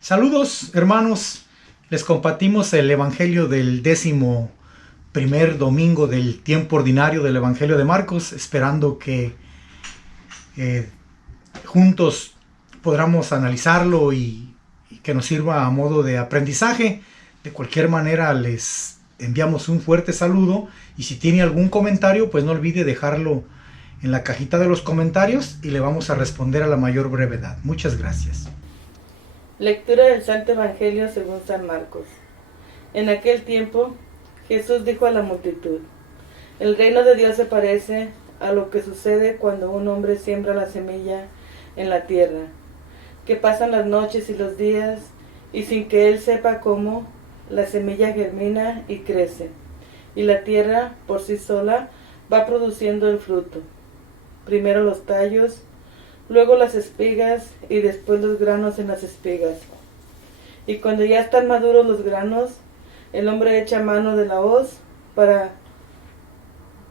Saludos, hermanos. Les compartimos el Evangelio del 11º domingo del tiempo ordinario del Evangelio de Marcos, esperando que juntos podamos analizarlo y que nos sirva a modo de aprendizaje. De cualquier manera, les enviamos un fuerte saludo y si tiene algún comentario, pues no olvide dejarlo en la cajita de los comentarios y le vamos a responder a la mayor brevedad. Muchas gracias. Lectura del Santo Evangelio según San Marcos. En aquel tiempo, Jesús dijo a la multitud: el reino de Dios se parece a lo que sucede cuando un hombre siembra la semilla en la tierra, que pasan las noches y los días, y sin que él sepa cómo, la semilla germina y crece, y la tierra por sí sola va produciendo el fruto. Primero los tallos, luego las espigas y después los granos en las espigas. Y cuando ya están maduros los granos, el hombre echa mano de la hoz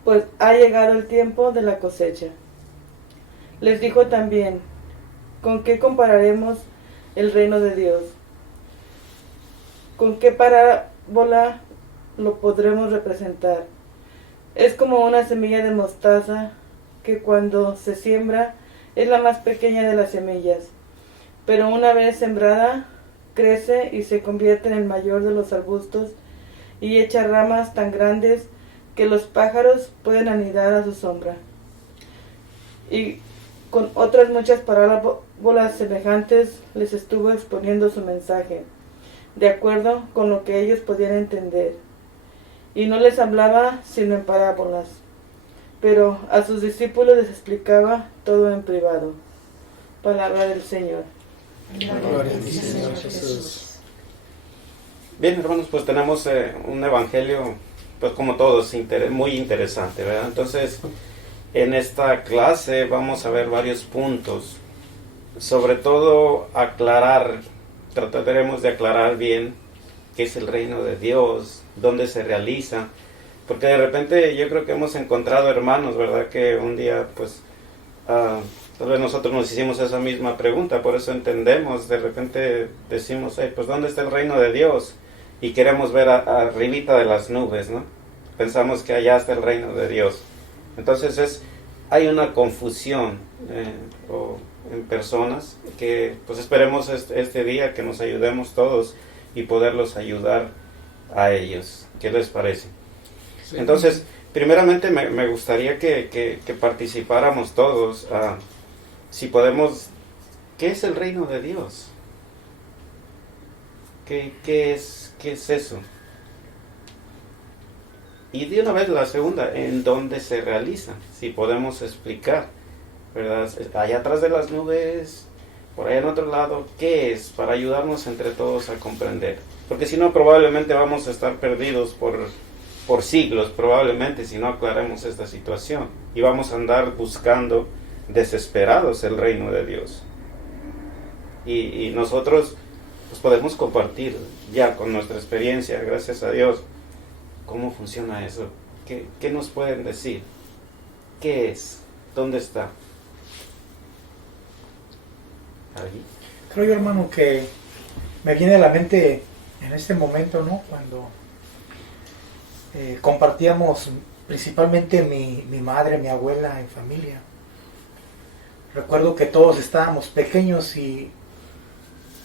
pues ha llegado el tiempo de la cosecha. Les dijo también: ¿con qué compararemos el reino de Dios? ¿Con qué parábola lo podremos representar? Es como una semilla de mostaza que cuando se siembra es la más pequeña de las semillas, pero una vez sembrada, crece y se convierte en el mayor de los arbustos y echa ramas tan grandes que los pájaros pueden anidar a su sombra. Y con otras muchas parábolas semejantes les estuvo exponiendo su mensaje, de acuerdo con lo que ellos podían entender. Y no les hablaba sino en parábolas, pero a sus discípulos les explicaba todo en privado. Palabra del Señor. Gloria a ti, Señor Jesús. Bien, hermanos, pues tenemos un evangelio, pues como todos, muy interesante, ¿verdad? Entonces, en esta clase vamos a ver varios puntos, sobre todo trataremos de aclarar bien qué es el reino de Dios, dónde se realiza, porque de repente yo creo que hemos encontrado hermanos, ¿verdad? Que un día, pues, tal vez nosotros nos hicimos esa misma pregunta, por eso entendemos, de repente decimos: pues ¿dónde está el reino de Dios? Y queremos ver arribita de las nubes, ¿no? Pensamos que allá está el reino de Dios. Entonces hay una confusión en personas que pues esperemos este día que nos ayudemos todos y poderlos ayudar a ellos. ¿Qué les parece? Sí. Entonces, primeramente me gustaría que participáramos todos. Si podemos, ¿qué es el reino de Dios? ¿Qué es eso? Y de una vez la segunda, ¿en dónde se realiza? Si podemos explicar, ¿verdad? Allá atrás de las nubes, por allá en otro lado, ¿qué es? Para ayudarnos entre todos a comprender. Porque si no, probablemente vamos a estar perdidos por siglos, probablemente, si no aclaramos esta situación. Y vamos a andar buscando desesperados el reino de Dios. Y nosotros pues podemos compartir ya con nuestra experiencia, gracias a Dios, cómo funciona eso. ¿Qué nos pueden decir? ¿Qué es? ¿Dónde está? Ahí. Creo yo, hermano, que me viene a la mente en este momento, ¿no? Cuando compartíamos principalmente mi madre, mi abuela en familia. Recuerdo que todos estábamos pequeños y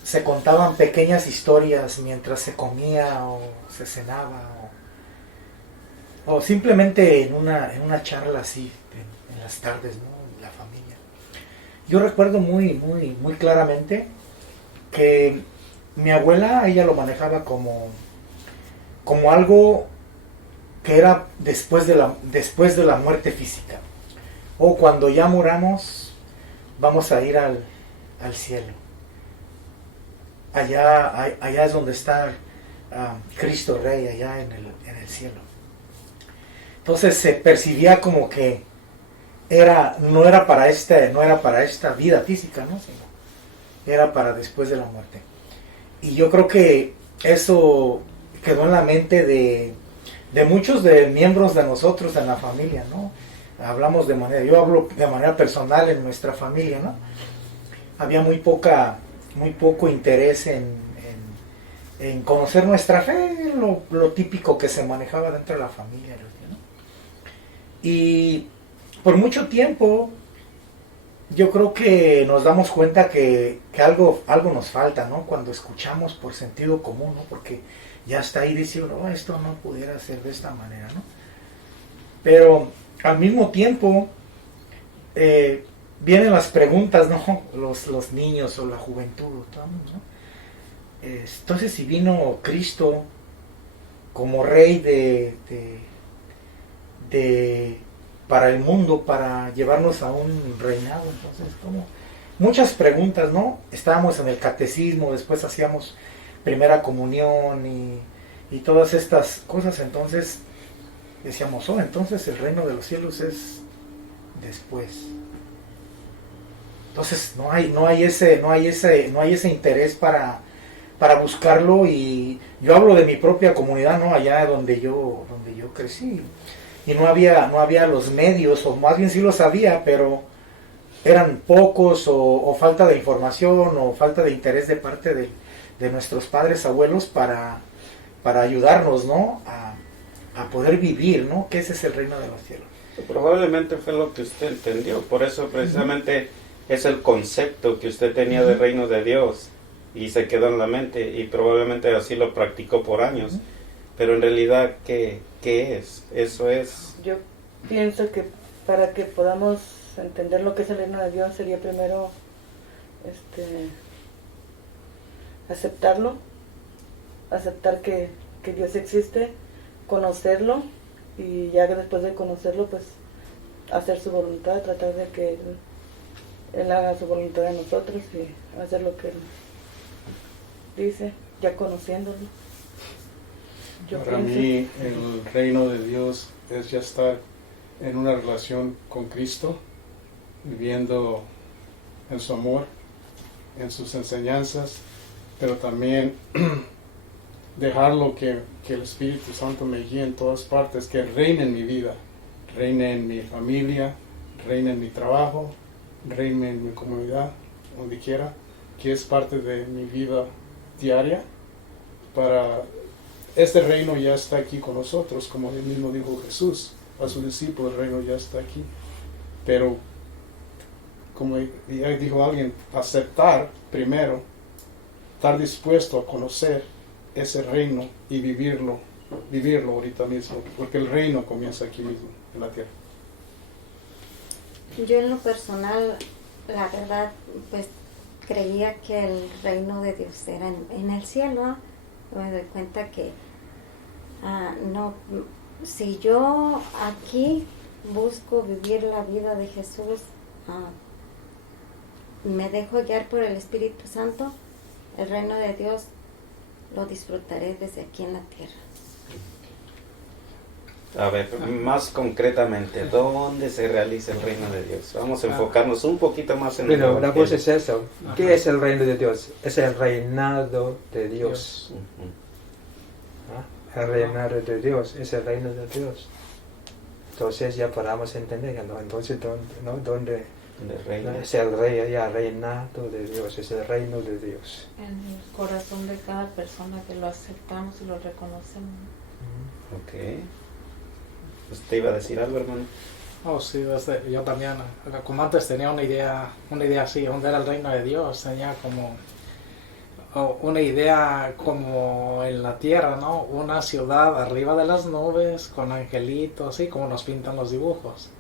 se contaban pequeñas historias mientras se comía o se cenaba o simplemente en una charla así en las tardes, ¿no? En la familia. Yo recuerdo muy claramente que mi abuela, ella lo manejaba como algo que era después de la muerte física, o cuando ya muramos vamos a ir al cielo. Allá es donde está Cristo Rey, allá en el cielo. Entonces se percibía como que no era para esta vida física, ¿no? Sino era para después de la muerte. Y yo creo que eso quedó en la mente de muchos de miembros de nosotros en la familia, ¿no? Yo hablo de manera personal en nuestra familia, ¿no? Había muy poca muy poco interés en conocer nuestra fe, lo típico que se manejaba dentro de la familia, ¿no? Y por mucho tiempo yo creo que nos damos cuenta que algo nos falta, ¿no? Cuando escuchamos por sentido común, ¿no? Porque ya está ahí diciendo, no, esto no pudiera ser de esta manera, ¿no? Pero al mismo tiempo vienen las preguntas, ¿no? Los niños o la juventud, ¿no? Entonces, si vino Cristo como rey para el mundo, para llevarnos a un reinado, entonces, como muchas preguntas, ¿no? Estábamos en el catecismo, después hacíamos primera comunión y todas estas cosas, entonces decíamos, oh, entonces el reino de los cielos es después. Entonces no hay ese interés para buscarlo, y yo hablo de mi propia comunidad, ¿no? Allá donde yo crecí, y no había los medios, o más bien sí los había, pero eran pocos, o falta de información, o falta de interés de parte de nuestros padres, abuelos, para ayudarnos, ¿no? A poder vivir, ¿no? Que ese es el reino de los cielos. Probablemente fue lo que usted entendió, por eso precisamente es el concepto que usted tenía del reino de Dios y se quedó en la mente, y probablemente así lo practicó por años. Pero en realidad, ¿qué es? Eso es... Yo pienso que para que podamos entender lo que es el reino de Dios sería primero aceptarlo, aceptar que Dios existe, conocerlo, y ya que después de conocerlo, pues hacer su voluntad, tratar de que Él haga su voluntad en nosotros y hacer lo que Él dice, ya conociéndolo. Para mí el reino de Dios es ya estar en una relación con Cristo, viviendo en su amor, en sus enseñanzas, pero también dejarlo que el Espíritu Santo me guíe en todas partes, que reine en mi vida, reine en mi familia, reine en mi trabajo, reine en mi comunidad, donde quiera, que es parte de mi vida diaria. Para este reino ya está aquí con nosotros, como él mismo dijo Jesús a sus discípulos, el reino ya está aquí. Pero, como ya dijo alguien, aceptar primero, estar dispuesto a conocer ese reino y vivirlo ahorita mismo, porque el reino comienza aquí mismo, en la tierra. Yo en lo personal, la verdad, pues creía que el reino de Dios era en el cielo. Me doy cuenta que no, si yo aquí busco vivir la vida de Jesús, me dejo guiar por el Espíritu Santo, el reino de Dios lo disfrutaré desde aquí en la tierra. A ver, más concretamente, ¿dónde se realiza el reino de Dios? Vamos a enfocarnos un poquito más en el Pero la cosa es eso. Ajá. ¿Qué es el reino de Dios? Es el reinado de Dios. El reinado de Dios es el reino de Dios. Entonces ya podamos entender, ¿no? Entonces, ¿dónde es el reinado de Dios? Es el reino de Dios. En el corazón de cada persona que lo aceptamos y lo reconocemos. Ok. ¿Usted iba a decir algo, hermano? Oh, sí, yo también, como antes tenía una idea así, donde era el reino de Dios, tenía como una idea como en la tierra, ¿no? Una ciudad arriba de las nubes, con angelitos, así como nos pintan los dibujos.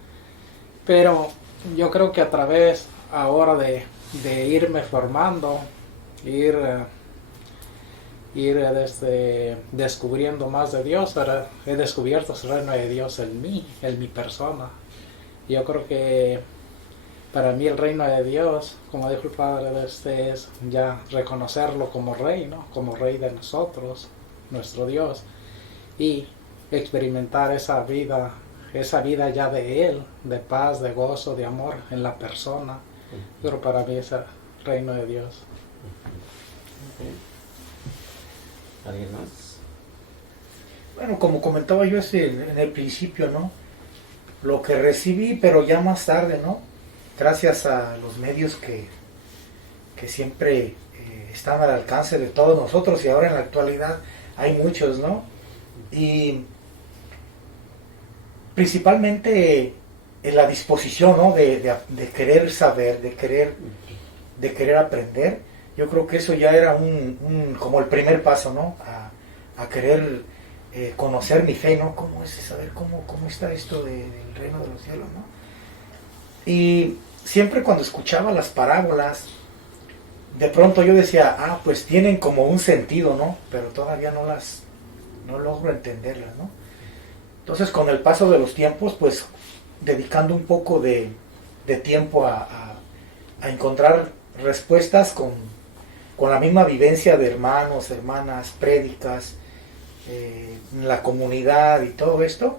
Pero yo creo que a través ahora de irme formando, ir descubriendo más de Dios, pero he descubierto el reino de Dios en mi persona. Yo creo que para mí el reino de Dios, como dijo el Padre, es ya reconocerlo como rey, ¿no? Como rey de nosotros, nuestro Dios, y experimentar esa vida ya de Él, de paz, de gozo, de amor en la persona. Pero para mí es el reino de Dios. ¿Alguien más? Bueno, como comentaba yo en el principio, ¿no? Lo que recibí, pero ya más tarde, ¿no? Gracias a los medios que siempre están al alcance de todos nosotros, y ahora en la actualidad hay muchos, ¿no? Y principalmente en la disposición, ¿no? de querer saber, de querer aprender. Yo creo que eso ya era como el primer paso, ¿no? A querer conocer mi fe, ¿no? ¿Cómo es saber cómo está esto del reino de los cielos, ¿no? Y siempre cuando escuchaba las parábolas, de pronto yo decía, pues tienen como un sentido, ¿no? Pero todavía no logro entenderlas, ¿no? Entonces, con el paso de los tiempos, pues dedicando un poco de tiempo a encontrar respuestas con la misma vivencia de hermanos, hermanas, prédicas, la comunidad y todo esto,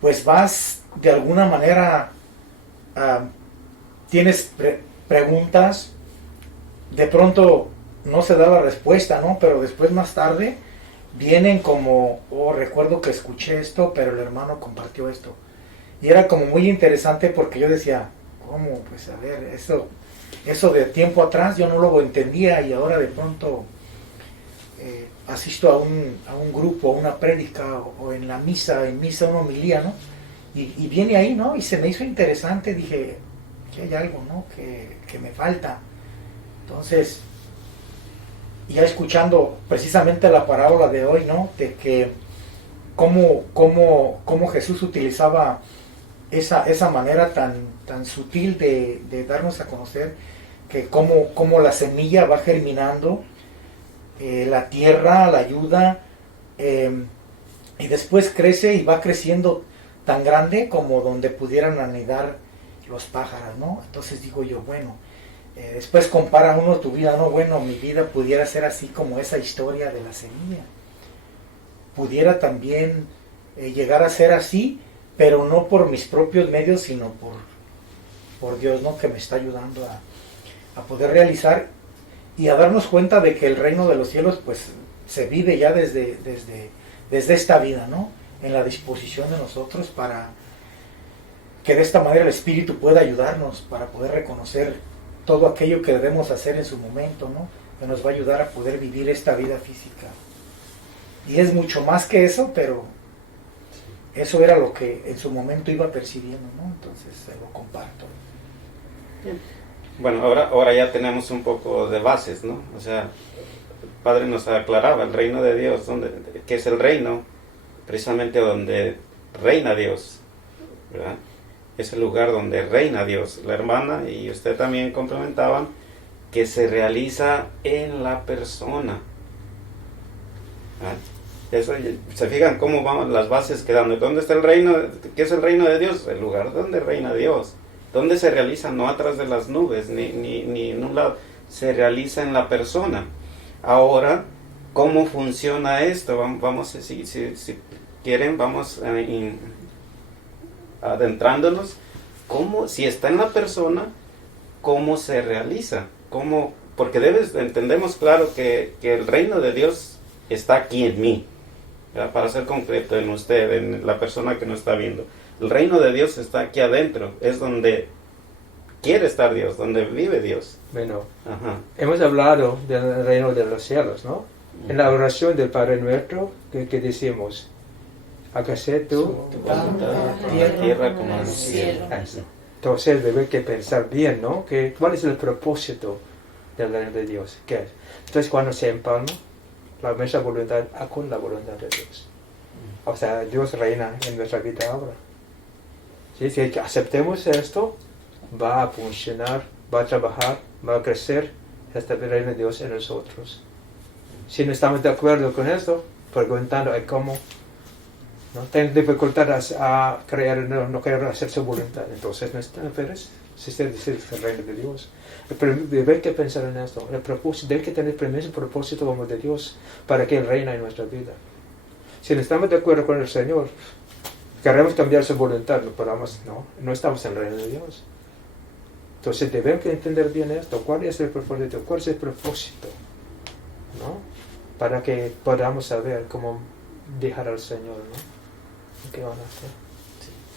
pues vas de alguna manera, tienes preguntas, de pronto no se da la respuesta, ¿no? Pero después, más tarde, vienen como, recuerdo que escuché esto, pero el hermano compartió esto. Y era como muy interesante porque yo decía, ¿cómo? Pues a ver, eso de tiempo atrás yo no lo entendía, y ahora de pronto asisto a un grupo, a una prédica, o en misa una homilía, ¿no? Y viene ahí, ¿no? Y se me hizo interesante, dije, que hay algo, ¿no? Que me falta. Entonces, ya escuchando precisamente la parábola de hoy, ¿no? De que cómo Jesús utilizaba esa manera tan sutil de darnos a conocer que cómo la semilla va germinando, la tierra la ayuda, y después crece y va creciendo tan grande como donde pudieran anidar los pájaros, ¿no? Entonces digo yo, bueno, después compara uno tu vida, ¿no? Bueno, mi vida pudiera ser así como esa historia de la semilla. Pudiera también llegar a ser así, pero no por mis propios medios, sino por Dios, ¿no? Que me está ayudando a poder realizar y a darnos cuenta de que el reino de los cielos, pues, se vive ya desde esta vida, ¿no? En la disposición de nosotros para que de esta manera el Espíritu pueda ayudarnos para poder reconocer todo aquello que debemos hacer en su momento, ¿no? Que nos va a ayudar a poder vivir esta vida física. Y es mucho más que eso, pero eso era lo que en su momento iba percibiendo, ¿no? Entonces se lo comparto. Bueno, ahora ya tenemos un poco de bases, ¿no? O sea, el Padre nos aclaraba el reino de Dios, que es el reino, precisamente donde reina Dios, ¿verdad? Es el lugar donde reina Dios. La hermana y usted también complementaban que se realiza en la persona. Eso, se fijan cómo van las bases quedando. ¿Dónde está el reino? ¿Qué es el reino de Dios? El lugar donde reina Dios. ¿Dónde se realiza? No atrás de las nubes, ni en un lado. Se realiza en la persona. Ahora, ¿cómo funciona esto? Vamos, si quieren, vamos adentrándonos. ¿Cómo, si está en la persona, cómo se realiza? ¿Cómo? Porque entendemos claro que el reino de Dios está aquí en mí, ¿verdad? Para ser concreto, en usted, en la persona que nos está viendo. El reino de Dios está aquí adentro, es donde quiere estar Dios, donde vive Dios. Bueno, Ajá. hemos hablado del reino de los cielos, ¿no? En la oración del Padre Nuestro, que decimos, hágase tu voluntad en la tierra como en el cielo. Entonces debe que pensar bien, ¿no? ¿Cuál es el propósito del reino de Dios? ¿Qué es? Entonces cuando se empalma la misma voluntad con la voluntad de Dios. O sea, Dios reina en nuestra vida ahora. ¿Sí? Si aceptemos esto, va a funcionar, va a trabajar, va a crecer este reino de Dios en nosotros. Si no estamos de acuerdo con esto, preguntando cómo, no tengo dificultad a creer, no quiero hacer su voluntad, entonces no está, pero es el reino de Dios. Debe que pensar en esto, el propósito, debe que tener primero el propósito como de Dios para que Él reina en nuestra vida. Si no estamos de acuerdo con el Señor, queremos cambiar su voluntad, no estamos en el reino de Dios. Entonces debemos que entender bien esto, cuál es el propósito, ¿no? Para que podamos saber cómo dejar al Señor, ¿no? ¿Qué van a hacer?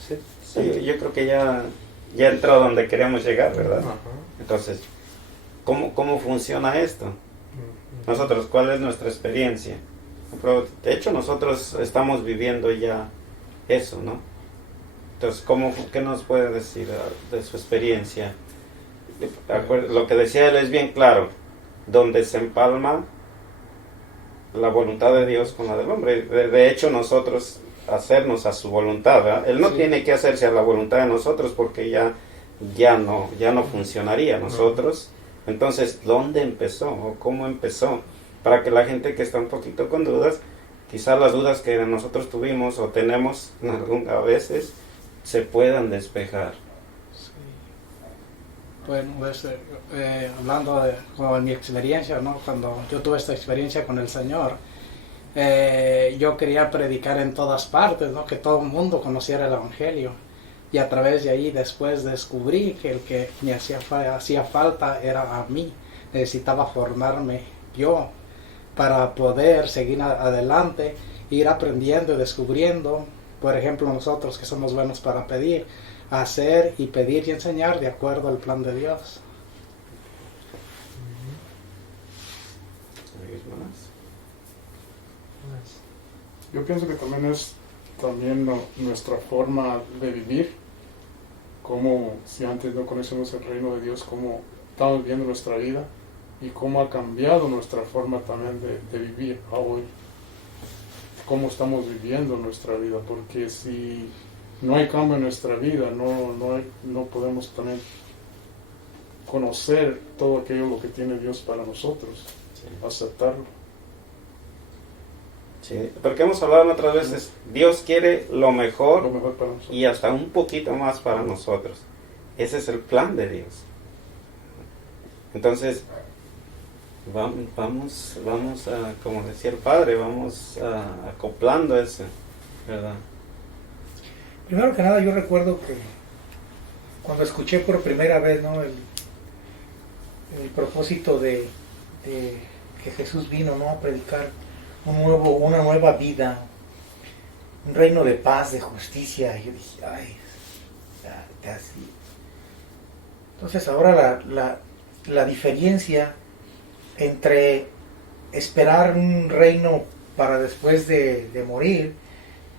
¿Sí? Sí, yo creo que ya entró donde queremos llegar, ¿verdad? Ajá. Entonces, ¿cómo funciona esto? Nosotros, ¿cuál es nuestra experiencia? Pero, de hecho, nosotros estamos viviendo ya eso, ¿no? Entonces, ¿qué nos puede decir de su experiencia? Lo que decía él es bien claro, donde se empalma la voluntad de Dios con la del hombre. De hecho, nosotros hacernos a su voluntad, ¿verdad? Él no tiene que hacerse a la voluntad de nosotros porque ya no funcionaría nosotros. Entonces, ¿dónde empezó o cómo empezó? Para que la gente que está un poquito con dudas, quizás las dudas que nosotros tuvimos o tenemos a veces, se puedan despejar. Sí. Bueno, pues, hablando de como mi experiencia, ¿no? Cuando yo tuve esta experiencia con el Señor, yo quería predicar en todas partes, ¿no? Que todo el mundo conociera el Evangelio. Y a través de ahí después descubrí que el que me hacía falta era a mí. Necesitaba formarme yo para poder seguir adelante, ir aprendiendo y descubriendo. Por ejemplo, nosotros que somos buenos para pedir, hacer y pedir y enseñar de acuerdo al plan de Dios. Yo pienso que también es nuestra forma de vivir, como si antes no conocemos el reino de Dios, cómo estamos viviendo nuestra vida y cómo ha cambiado nuestra forma también de vivir a hoy, cómo estamos viviendo nuestra vida, porque si no hay cambio en nuestra vida, no podemos también conocer todo aquello lo que tiene Dios para nosotros, aceptarlo. Sí, porque hemos hablado otras veces, Dios quiere lo mejor para nosotros y hasta un poquito más para nosotros. Ese es el plan de Dios. Entonces, vamos a, como decía el Padre, vamos acoplando eso, ¿verdad? Primero que nada, yo recuerdo que cuando escuché por primera vez, ¿no? el propósito de que Jesús vino, ¿no? A predicar una nueva vida, un reino de paz, de justicia. Y yo dije, ay, ya así. Entonces ahora la diferencia entre esperar un reino para después de morir,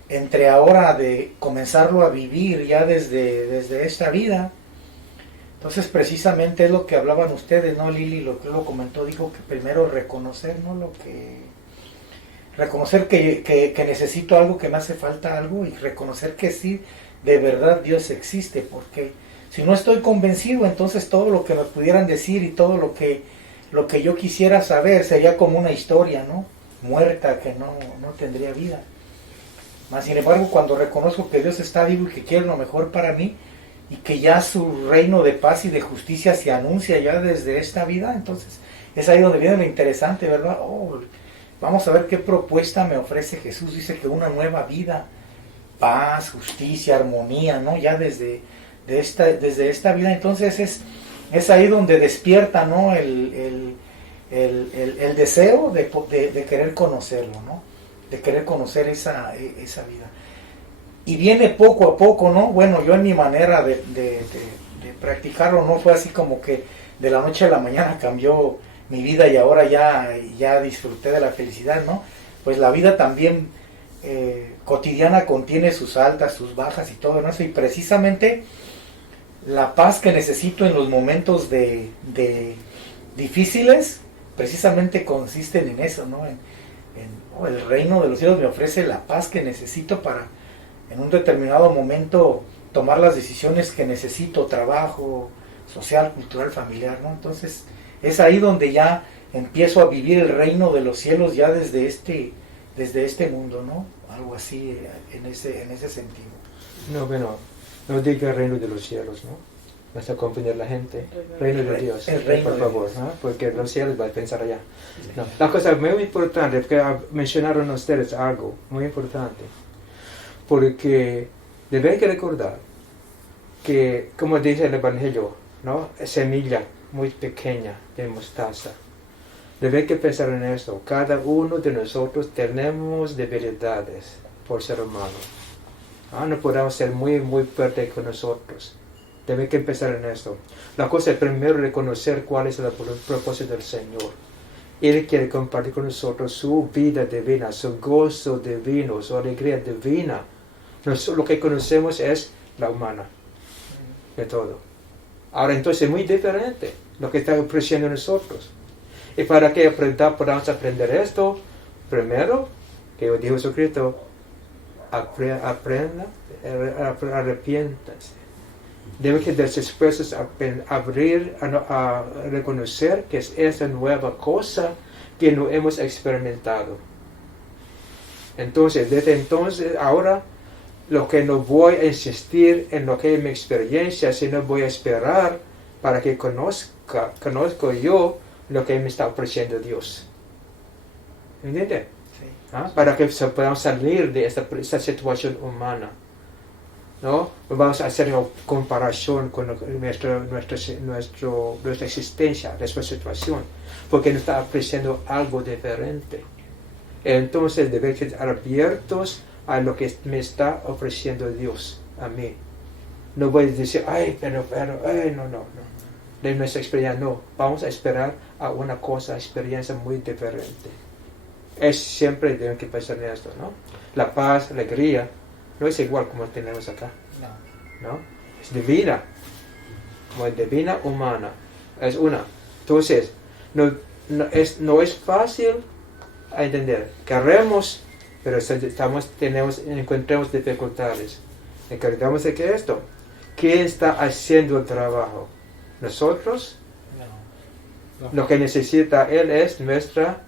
entre ahora de comenzarlo a vivir ya desde esta vida. Entonces precisamente es lo que hablaban ustedes, ¿no? Lili lo comentó, dijo que primero reconocer, ¿no? Reconocer que necesito algo, que me hace falta algo, y reconocer que sí, de verdad Dios existe, porque si no estoy convencido, entonces todo lo que nos pudieran decir y todo lo que yo quisiera saber sería como una historia, ¿no? Muerta, que no tendría vida. Mas sin embargo, cuando reconozco que Dios está vivo y que quiere lo mejor para mí, y que ya su reino de paz y de justicia se anuncia ya desde esta vida, entonces es ahí donde viene lo interesante, ¿verdad? Vamos a ver qué propuesta me ofrece Jesús. Dice que una nueva vida, paz, justicia, armonía, ¿no? Ya desde esta vida. Entonces es ahí donde despierta, ¿no? el deseo de querer conocerlo, ¿no? De querer conocer esa vida. Y viene poco a poco, ¿no? Bueno, yo en mi manera de practicarlo no fue así como que de la noche a la mañana cambió mi vida y ahora ya disfruté de la felicidad, ¿no? Pues la vida también cotidiana contiene sus altas, sus bajas y todo, ¿no? Y precisamente la paz que necesito en los momentos de difíciles, precisamente consisten en eso, ¿no? El reino de los cielos me ofrece la paz que necesito para en un determinado momento tomar las decisiones que necesito, trabajo, social, cultural, familiar, ¿no? Entonces es ahí donde ya empiezo a vivir el reino de los cielos ya desde este mundo, ¿no? Algo así en ese sentido. No, bueno, no diga reino de los cielos, ¿no? Vas a confundir la gente. Reino de Dios, por favor, ¿no? Porque los cielos va a pensar allá. No, la cosa muy importante, porque mencionaron ustedes algo muy importante, porque deben que recordar que, como dice el Evangelio, ¿no? Semilla muy pequeña de mostaza. Deben que pensar en esto. Cada uno de nosotros tenemos debilidades por ser humano. No podemos ser muy fuertes con nosotros. Debe que empezar en esto. La cosa es primero reconocer cuál es el propósito del Señor. Él quiere compartir con nosotros su vida divina, su gozo divino, su alegría divina. Nosotros lo que conocemos es la humana, de todo. Ahora entonces es muy diferente lo que está ofreciendo nosotros. Y para que podamos aprender esto, primero, que dijo Jesucristo, aprenda, arrepiéntanse. Deben que después abrir a reconocer que es esa nueva cosa que no hemos experimentado. Entonces, desde entonces, ahora, lo que no voy a insistir en lo que es mi experiencia, sino voy a esperar para que conozco yo lo que me está ofreciendo Dios. ¿Entiende? Sí. Para que podamos salir de esta situación humana. ¿No? Vamos a hacer una comparación con nuestra existencia, nuestra situación, porque nos está ofreciendo algo diferente. Entonces debemos estar abiertos a lo que me está ofreciendo Dios a mí. No voy a decir, no. De nuestra experiencia, no. Vamos a esperar a una experiencia muy diferente. Siempre deben que pensar en esto, ¿no? La paz, la alegría, no es igual como tenemos acá, ¿no? Es divina, como es divina humana, es una. Entonces, no es fácil a entender. Queremos, pero encontramos dificultades. Encargamos de que esto, ¿quién está haciendo el trabajo? ¿Nosotros? No. Lo que necesita Él es nuestra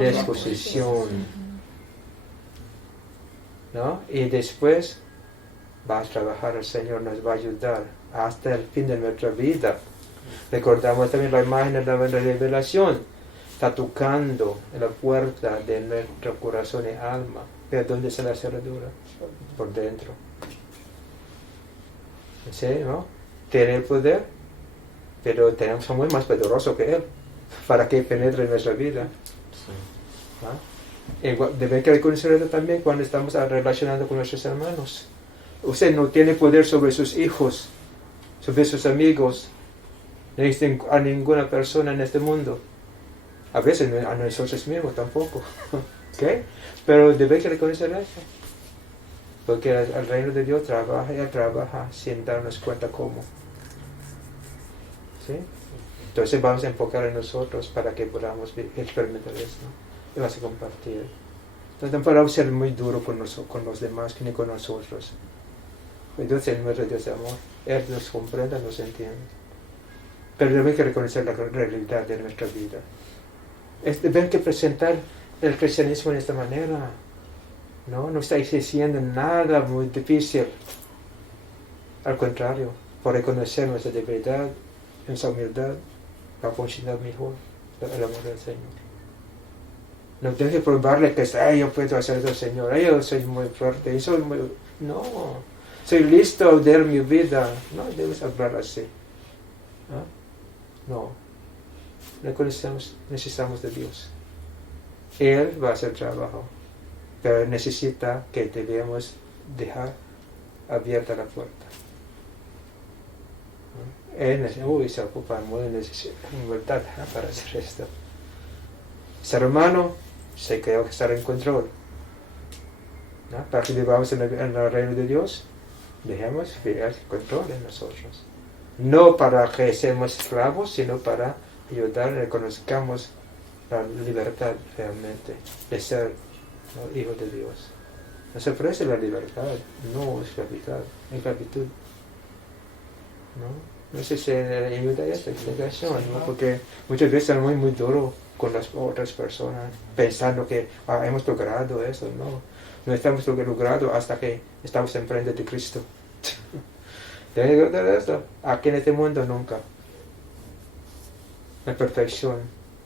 disposición. ¿No? Y después va a trabajar el Señor, nos va a ayudar hasta el fin de nuestra vida. Recordamos también la imagen de la revelación. Está tocando en la puerta de nuestro corazón y alma. ¿Pero dónde está la cerradura? Por dentro. ¿Sí? ¿No? Tiene el poder, pero somos más poderosos que Él para que penetre en nuestra vida. ¿Ah? Debe que reconocer esto también cuando estamos relacionando con nuestros hermanos. Usted no tiene poder sobre sus hijos, sobre sus amigos, ni a ninguna persona en este mundo. A veces a nosotros mismos tampoco. ¿Okay? Pero debe que reconocer eso. Porque el reino de Dios trabaja sin darnos cuenta cómo. ¿Sí? Entonces vamos a enfocar en nosotros para que podamos experimentar esto. Y vas a compartir. Entonces no podemos ser muy duro con los demás ni con nosotros. Dios es nuestro Dios de amor. Él nos comprende, nos entiende. Pero debemos que reconocer la realidad de nuestra vida. Deben que presentar el cristianismo de esta manera. No está exigiendo nada muy difícil. Al contrario, por reconocer nuestra debilidad, nuestra humildad, para funcionar mejor el amor del Señor. No tienes que probarle que yo puedo hacer eso, Señor. Yo soy muy fuerte. No, soy listo a dar mi vida. No debes hablar así. No. Necesitamos de Dios. Él va a hacer trabajo. Pero necesita que debemos dejar abierta la puerta. Él se ocupa muy de libertad para hacer esto. Ser humano se cree que estar en control. ¿No? Para que vivamos en el reino de Dios, dejemos el control en nosotros. No para que seamos esclavos, sino para ayudar a que conozcamos la libertad realmente de ser, ¿no?, hijos de Dios. Nos ofrece la libertad, no esclavitud. ¿No? No sé si ayuda a esta explicación, ¿no? Porque muchas veces es muy duro con las otras personas, pensando que hemos logrado eso. No estamos logrado hasta que estamos enfrente de Cristo. ¿Deben lograr esto? Aquí en este mundo nunca. La perfección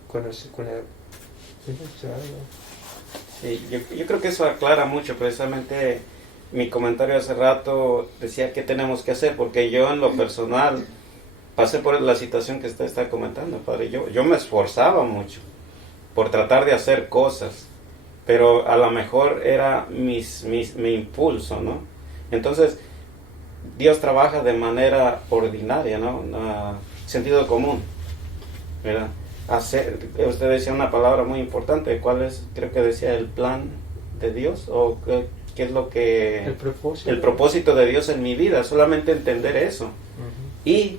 con Él. Sí, yo creo que eso aclara mucho. Precisamente mi comentario hace rato decía qué tenemos que hacer, porque yo en lo personal pasé por la situación que usted está comentando, padre. Yo me esforzaba mucho por tratar de hacer cosas, pero a lo mejor era mi impulso, ¿no? Entonces, Dios trabaja de manera ordinaria, ¿no? Sentido común, ¿verdad? Usted decía una palabra muy importante, ¿cuál es? Creo que decía el plan de Dios, o qué es lo que... El propósito de Dios en mi vida, solamente entender eso. Uh-huh. Y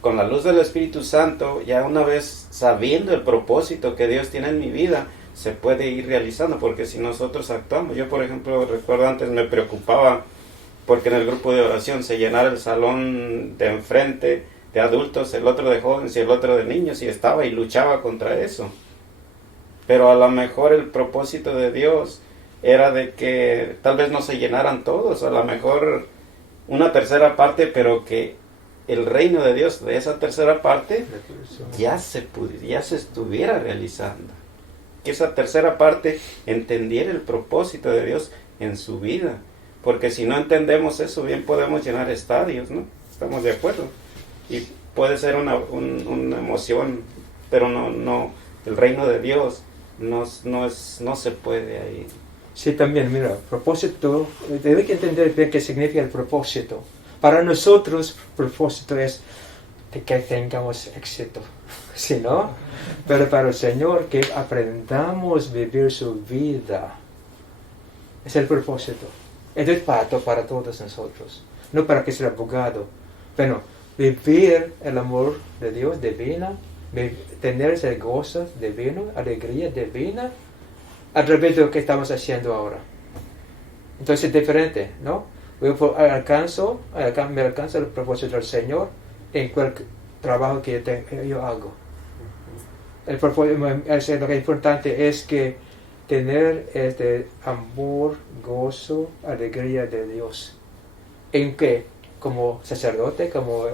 con la luz del Espíritu Santo, ya una vez sabiendo el propósito que Dios tiene en mi vida, se puede ir realizando, porque si nosotros actuamos, yo por ejemplo recuerdo antes me preocupaba porque en el grupo de oración se llenara el salón de enfrente de adultos, el otro de jóvenes y el otro de niños, y estaba y luchaba contra eso. Pero a lo mejor el propósito de Dios era de que tal vez no se llenaran todos, a lo mejor una tercera parte, pero que el reino de Dios de esa tercera parte ya se estuviera realizando. Que esa tercera parte entendiera el propósito de Dios en su vida. Porque si no entendemos eso, bien podemos llenar estadios, ¿no? Estamos de acuerdo. Y puede ser una emoción, pero no el reino de Dios no se puede ahí. Sí, también, mira, propósito, debe que entender bien qué significa el propósito. Para nosotros, propósito es de que tengamos éxito, ¿sí, no? Pero para el Señor, que aprendamos a vivir su vida. Es el propósito. Esto es para todos nosotros. No para que sea abogado, pero vivir el amor de Dios divino, tener ese gozo divino, alegría divina, a través de lo que estamos haciendo ahora. Entonces es diferente, ¿no? Me alcanzo el propósito del Señor en cualquier trabajo que yo hago. El propósito, lo que es importante es que tener este amor, gozo, alegría de Dios. ¿En qué? Como sacerdote, como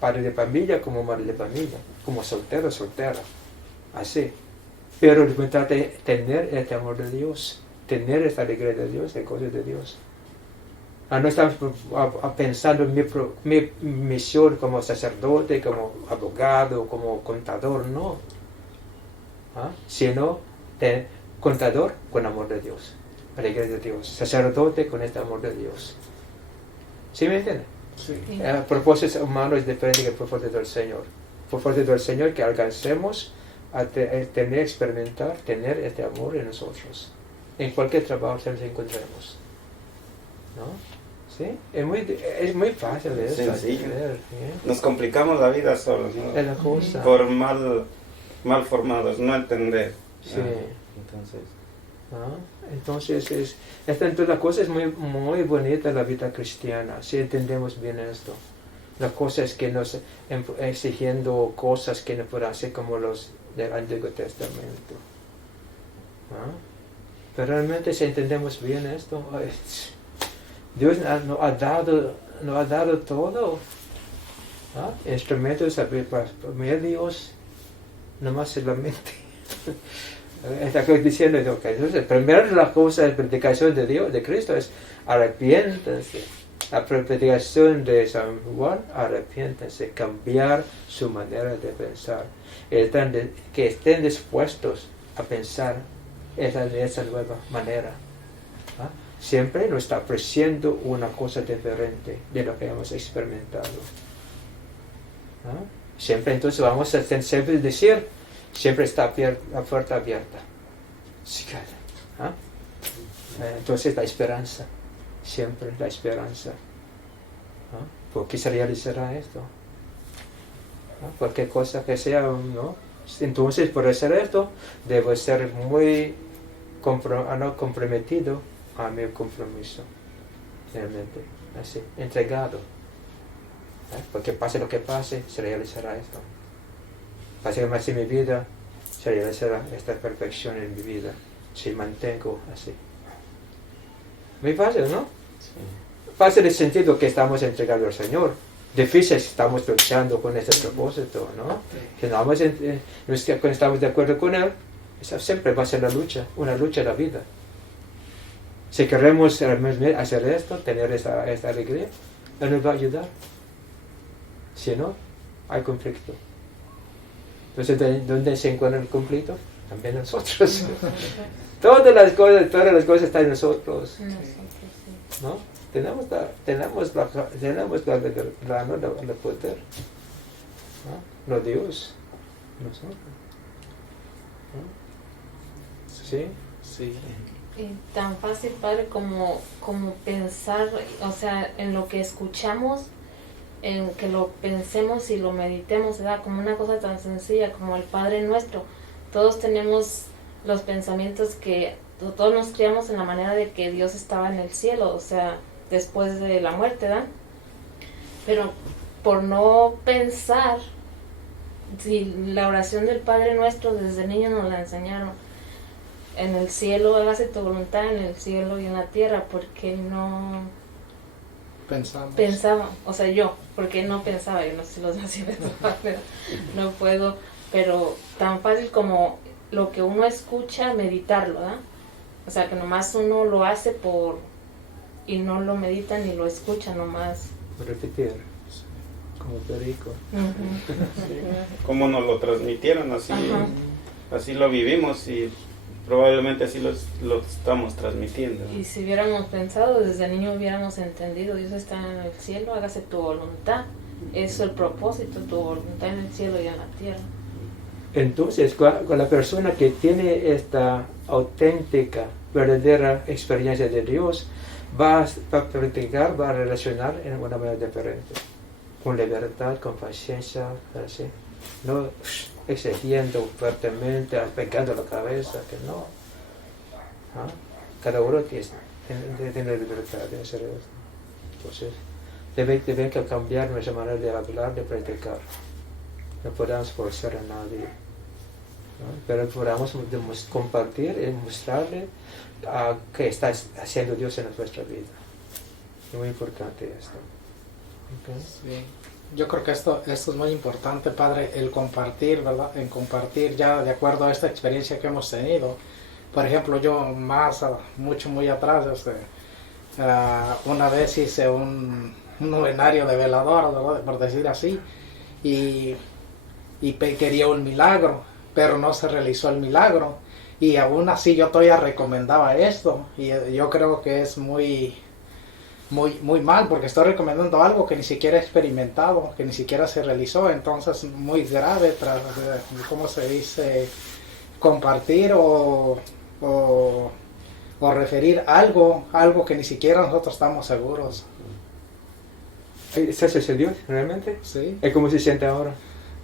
padre de familia, como madre de familia, como soltero, soltera. Así. Pero lo importante es tener este amor de Dios, tener esta alegría de Dios, el gozo de Dios. No estamos pensando en mi misión como sacerdote, como abogado, como contador, no. Sino contador con amor de Dios, alegría de Dios, sacerdote con este amor de Dios. ¿Sí me entienden? Sí. El propósito humano es diferente que el propósito del Señor. El propósito del Señor que alcancemos a experimentar, tener este amor en nosotros, en cualquier trabajo que nos encontremos. ¿No? ¿Sí? Es muy fácil de eso. Sencillo. Nos complicamos la vida solos, ¿no? Es la cosa. Por mal formados, no entender. Sí. Entonces la cosa es muy, muy bonita la vida cristiana, si entendemos bien esto. La cosa es que nos exigiendo cosas que no pueden hacer como los del Antiguo Testamento. Pero realmente si entendemos bien esto, Dios nos ha dado todo. Instrumentos, medios, nomás solamente. Está diciendo que entonces, primero la cosa de predicación de Dios, de Cristo, es arrepiéntanse. La predicación de San Juan, arrepiéntanse, cambiar su manera de pensar. Que estén dispuestos a pensar de esa nueva manera. Siempre nos está ofreciendo una cosa diferente de lo que hemos experimentado. Siempre entonces vamos a siempre decir, siempre está la puerta abierta. Entonces la esperanza, siempre la esperanza. ¿Por qué se realizará esto? Cualquier cosa que sea, ¿no? Entonces, por hacer esto, debo ser muy comprometido a mi compromiso, realmente, así, entregado. Porque pase lo que pase, se realizará esto. Pase que pase mi vida, se realizará esta perfección en mi vida, si mantengo así. Muy fácil, ¿no? Sí. Fácil en el sentido que estamos entregados al Señor. Difícil si estamos luchando con este propósito, ¿no? Si no estamos de acuerdo con Él, siempre va a ser una lucha de la vida. Si queremos hacer esto, tener esta alegría, Él nos va a ayudar. Si no, hay conflicto. Entonces, ¿dónde se encuentra el conflicto? También nosotros. Todas las cosas están en nosotros. ¿No? tenemos el poder, ¿no? Dios, nosotros. ¿No? ¿Sí? Sí. Y tan fácil, Padre, como pensar, o sea, en lo que escuchamos, en que lo pensemos y lo meditemos, ¿verdad? Como una cosa tan sencilla como el Padre Nuestro. Todos tenemos los pensamientos que todos nos criamos en la manera de que Dios estaba en el cielo, o sea, después de la muerte, ¿verdad? Pero por no pensar, si la oración del Padre Nuestro desde niños nos la enseñaron, en el cielo hágase tu voluntad, en el cielo y en la tierra, porque no pensaba, o sea, yo no pensaba, yo no sé si los nací de esa manera, no puedo, pero tan fácil como lo que uno escucha, meditarlo, ¿verdad? O sea, que nomás uno lo hace y no lo medita ni lo escucha, nomás. Repetir, como perico. Como nos lo transmitieron, así lo vivimos y probablemente así lo estamos transmitiendo. Y si hubiéramos pensado, desde niño hubiéramos entendido, Dios está en el cielo, hágase tu voluntad. Eso es el propósito, tu voluntad en el cielo y en la tierra. Entonces, con la persona que tiene esta auténtica, verdadera experiencia de Dios, va a practicar, va a relacionar en una manera diferente, con libertad, con paciencia, así, no exigiendo fuertemente, pegando la cabeza, que no. ¿Ah? Cada uno tiene libertad de hacer esto. Entonces, debe cambiar nuestra manera de hablar, de practicar. No podemos forzar a nadie, ¿no? Pero podamos compartir y mostrarle qué está haciendo Dios en nuestra vida. Es muy importante esto. ¿Okay? Sí. Yo creo que esto es muy importante, Padre, el compartir, ¿verdad? En compartir ya de acuerdo a esta experiencia que hemos tenido. Por ejemplo, yo muy atrás, una vez hice un novenario de velador, ¿verdad? Por decir así, y quería un milagro, pero no se realizó el milagro. Y aún así yo todavía recomendaba esto, y yo creo que es muy mal, porque estoy recomendando algo que ni siquiera he experimentado, que ni siquiera se realizó. Entonces, muy grave, ¿cómo se dice? Compartir o referir algo que ni siquiera nosotros estamos seguros. ¿Eso sucedió realmente? Sí. ¿Y cómo se siente ahora?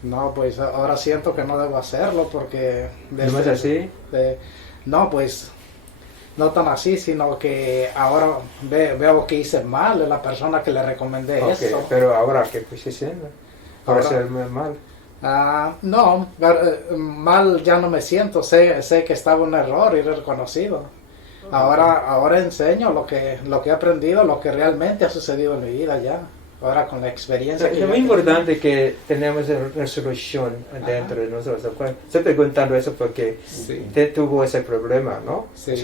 No, pues ahora siento que no debo hacerlo porque... ¿No es así? No, pues no tan así, sino que ahora veo que hice mal a la persona que le recomendé eso. Pero ahora, ¿qué pues haciendo? Ahora ser mal. No, mal ya no me siento, sé que estaba un error y reconocido. Ahora enseño lo que he aprendido, lo que realmente ha sucedido en mi vida ya. Ahora con la experiencia. Es muy importante que tenemos resolución dentro de nosotros. Estoy preguntando eso porque tuvo ese problema, ¿no? Sí.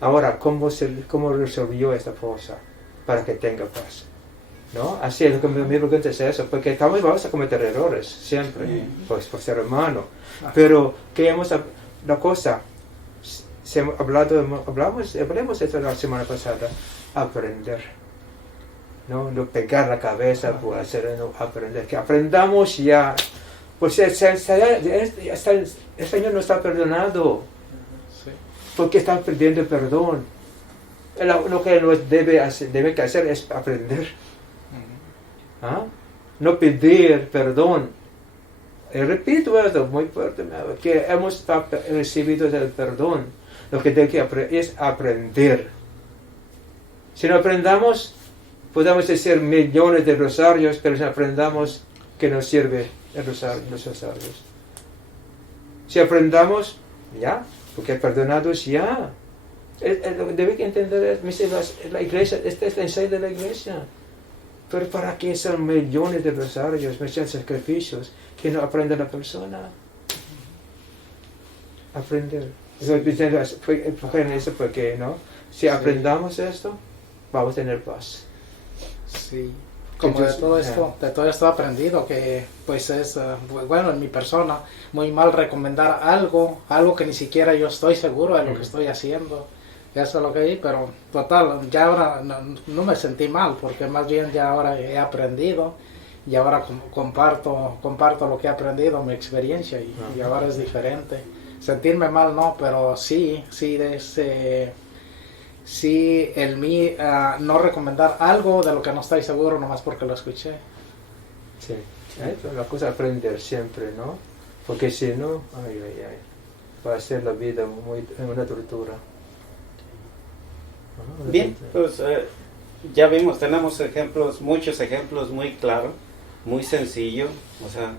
Ahora, ¿cómo resolvió esta cosa para que tenga paz? ¿No? Así es lo que mi pregunta es eso, porque vamos a cometer errores siempre, pues por ser humano. Pero la cosa, hablamos esto la semana pasada, aprender. No pegar la cabeza por aprender, que aprendamos ya, pues el Señor no está perdonado, porque está pidiendo perdón. Lo que nos debe hacer es aprender, no pedir perdón. Y repito esto muy fuerte, que hemos recibido el perdón, lo que debe es aprender. Si no aprendamos, podemos decir millones de rosarios, pero si aprendamos que nos sirve los rosarios. Si aprendamos, ya, porque perdonados ya. Debe que entender, la iglesia, este es la enseñanza de la iglesia. Pero ¿para qué son millones de rosarios, muchos sacrificios que no aprende la persona? Aprender. Eso porque, ¿no? Si aprendamos esto, vamos a tener paz. Sí, como de todo esto he aprendido que pues es, bueno, en mi persona, muy mal recomendar algo que ni siquiera yo estoy seguro de lo que estoy haciendo. Eso es lo que vi, pero total, ya ahora no me sentí mal, porque más bien ya ahora he aprendido y ahora comparto lo que he aprendido, mi experiencia, y ahora es diferente. Sentirme mal no, pero sí el mí no recomendar algo de lo que no estoy seguro nomás porque lo escuché. Sí, es la cosa aprender siempre, ¿no? Porque si no, va a ser la vida una tortura. Bien, pues ya vimos, tenemos muchos ejemplos muy claros, muy sencillos, o sea,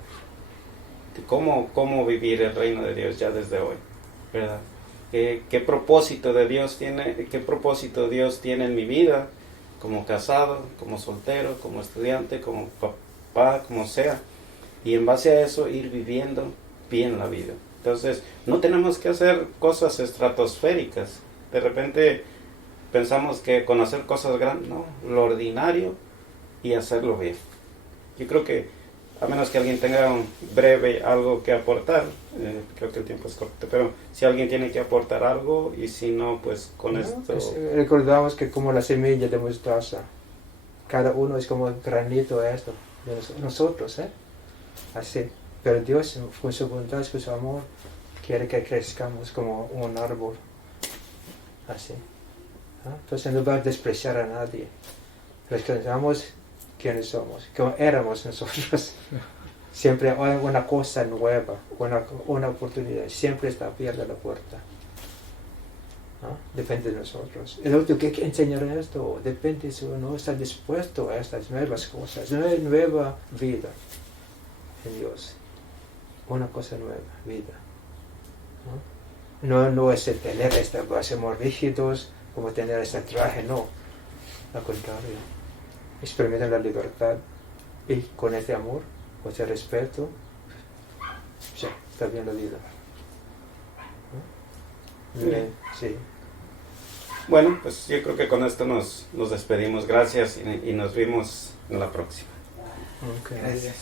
de cómo vivir el reino de Dios ya desde hoy, ¿verdad? ¿Qué propósito de Dios tiene? ¿Qué propósito Dios tiene en mi vida? Como casado, como soltero, como estudiante, como papá, como sea. Y en base a eso ir viviendo bien la vida. Entonces, no tenemos que hacer cosas estratosféricas. De repente pensamos que con hacer cosas grandes, no, lo ordinario y hacerlo bien. Yo creo que, a menos que alguien tenga un breve algo que aportar, creo que el tiempo es corto, pero si alguien tiene que aportar algo, y si no, pues con esto... Recordamos que como la semilla de mostaza, cada uno es como el granito de esto, de nosotros, así. Pero Dios, con su bondad, con su amor, quiere que crezcamos como un árbol, así. Entonces, en lugar de despreciar a nadie, reconozcamos quiénes somos, como éramos nosotros. Siempre hay una cosa nueva, una oportunidad, siempre está abierta la puerta. Depende de nosotros. El otro que hay que enseñar esto, depende si uno está dispuesto a estas nuevas cosas, una nueva vida en Dios. Una cosa nueva, vida. No es el tener somos rígidos, como tener este traje, no. Al contrario, experimentar la libertad y con este amor, con ese respeto, ya, está bien la vida. Bien, sí. Bueno, pues yo creo que con esto nos despedimos. Gracias y nos vemos en la próxima. Okay. Gracias.